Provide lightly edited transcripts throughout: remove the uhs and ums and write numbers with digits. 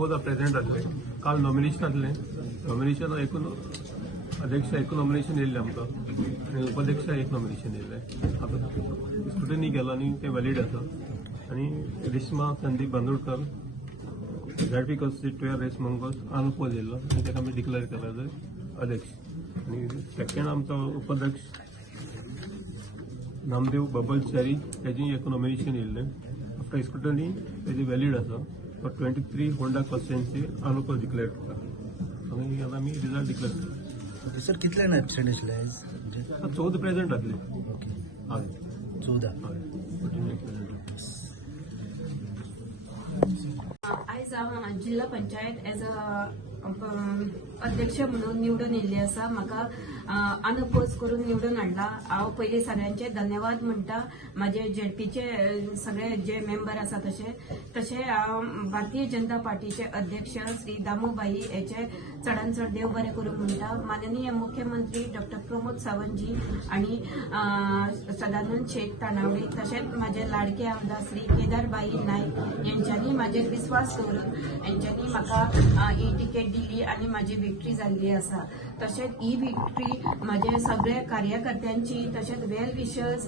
Present जातले काल nomination जातलें नॉमिनेशन एकूण अध्यक्ष एकूण नॉमिनेशन येयल्लें आमकां आनी उपाध्यक्ष एक नॉमिनेशन येयल्लें आतां स्क्रुटनी केलो आनी तें वॅलीड आसा आनी Reshma Sandeep Bandodkar ZP constituent Reis Magos unopposed येयल्लो आनी ताका आमी डिक्लेअर केला एज अध्यक्ष आनी सेकंड आमचो उपाध्यक्ष नामदेव बबलचारी तेजें एक नॉमिनेशन येयल्लें आफ्टर स्क्रुटनी तेजें वॅलीड आसा for 23 Honda constituency unopposed declare केला आनी आतां आमी रिजल्ट डिक्लेअर केला. सर कितले एबसेंट आसले आयज? 14 प्रेझेंट जातले. ओके हय 14. आयज हांव जिल्हा पंचायत एज अ अध्यक्ष म्हणून निवडून येयल्ली आसा. म्हाका अनपोज करून निवडून हाडला. हांव पयलीं सगळ्यांचे धन्यवाद म्हणटा. म्हाजे जेडपीचे सगळे जे मेंबर आसा तशें हांव भारतीय जनता पार्टीचे अध्यक्ष श्री दामूबाई हेचे चडांत चड देव बरें करूं म्हणटा. माननीय मुख्यमंत्री डॉक्टर प्रमोद सावंतजी आणि सदानंद शेख तानावडे तशेंच म्हाजे लाडके आमदार श्री केदारबाई नायक यांच्यांनी म्हाजेर विस्वास दवरून यांच्यांनी म्हाका ही टिकेट दिली आणि म्हाजी विक्ट्री जाल्ली आसा. तशेंच ही विक्ट्री म्हाजे सगळे कार्यकर्त्यांची तशेंच वेल विशर्स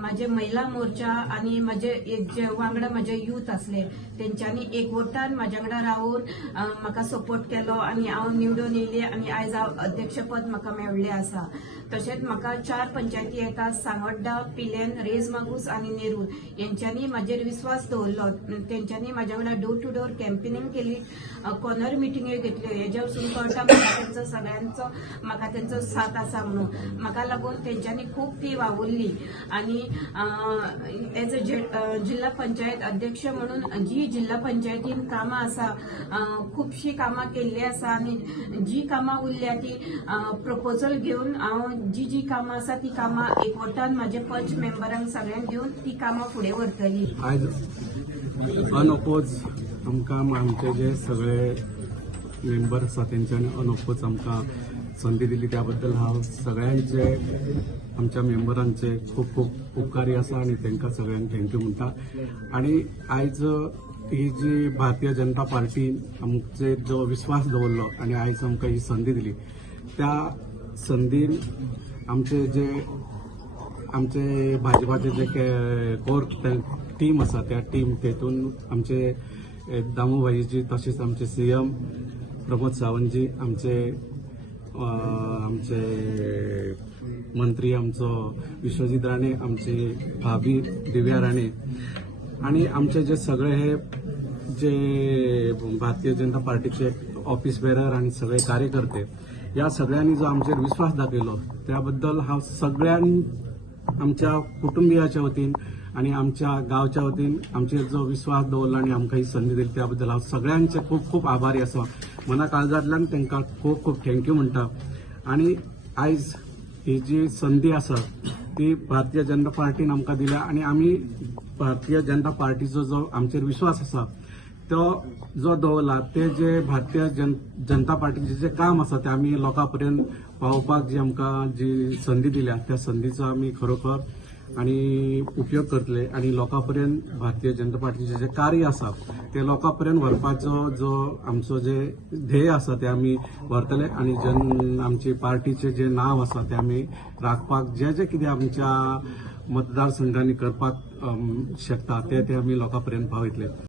म्हाजे महिला मोर्चा आणि म्हाजे जे वांगडा म्हाजे यूथ असले तेंच्यांनी एकवटान म्हाज्या वांगडा रावून म्हाका सपोर्ट केलो आणि हांव निवडून येयली आणि आयज हांव अध्यक्षपद म्हाका मेळ्ळें आसा. तशेंच म्हाका 4 पंचायती येतात सांगोड्डा, पिलेन, रेज मागूस आणि नेरूल यांच्यांनी म्हाजेर विस्वास दवरलो. तेंच्यांनी म्हाज्या वांगडा डोर टू डोर कॅम्पेनिंग केली, कॉर्नर मिटिंग्यो घेतल्यो. हेज्या वचून कळटा म्हाका तेंचो साथ आसा म्हणून. म्हाका लागून तेंच्यांनी खूब ती वावुरली आणि एज अ जिल्हा पंचायत अध्यक्ष म्हणून जी जिल्हा पंचायतीन कामां आसा खुबशी कामां केल्ली आसा आणि जी कामां उरल्या ती प्रपोजल घेवन हांव जी कामां आसा ती कामां एकवटान म्हाजे पंच मेंबरांक सगळ्यांक घेवन ती कामां फुडें व्हरतली. आज अनअपोज आमकां आमचे जे सगळे मेंबर आसा तेंच्यांनी अनअपोज आमकां संदी दिली त्या बद्दल हांव सगळ्यांचे आमच्या मेंबरांचे खूब खूब उपकारी आसा आणि तांकां सगळ्यांक थँक्यू म्हणटा. आणि आयज ही जी भारतीय जनता पार्टीन आमचे जो विश्वास दवरलो आणि आयज आमकां ही संदी दिली त्या संदीन आमचे भाजपाचे जे कोर टीम आसा त्या टीम तेतून आमचे दामूबाईजी तशेंच आमचे सीएम प्रमोद सावंतजी आमचे मंत्री आमचो विश्वजीत राणे आमचे भाभी दिव्या राणे आणि आमचे जे सगळे हे जे भारतीय जनता पार्टीचे ऑफिस बेरर आणि सगळे कार्यकर्ते या सगळ्यांनी जो आमचेर विश्वास दाखयलो त्याबद्दल हांव सगळ्यांनी आमच्या कुटुंबियाच्या वतीन आणि आमच्या गावच्या वतीन आमचेर जो विश्वास दवरला आणि आमकां ही संदी दिली त्याबद्दल हांव सगळ्यांचे खूब खूब आभारी आसा. मना काळजांतल्यान तांकां खूब खूब थँक्यू म्हणटा. आणि आयज ही जी संदी आसा ती भारतीय जनता पार्टीन आमकां दिल्या आणि आमी भारतीय जनता पार्टीचो जो आमचेर विश्वास आसा तो जो दवरला ते जे भारतीय जनता पार्टीचे जे काम आसा ते आमी लोकां पर्यंत पावोवपाक जी आमकां जी संदी दिल्या त्या संदीचो आमी खरोखर आणि उपयोग करतले आणि लोकांपर्यंत भारतीय जनता पार्टीचे जे कार्य आसा ते लोकांपर्यंत व्हरपाचो जो आमचो जे ध्येय आसा ते आमी व्हरतले आणि आमची पार्टीचे जे नांव आसा ते आमी राखपाक जे कितें आमच्या मतदारसंघांनी करपाक शकता ते आमी लोकांपर्यंत पावयतले.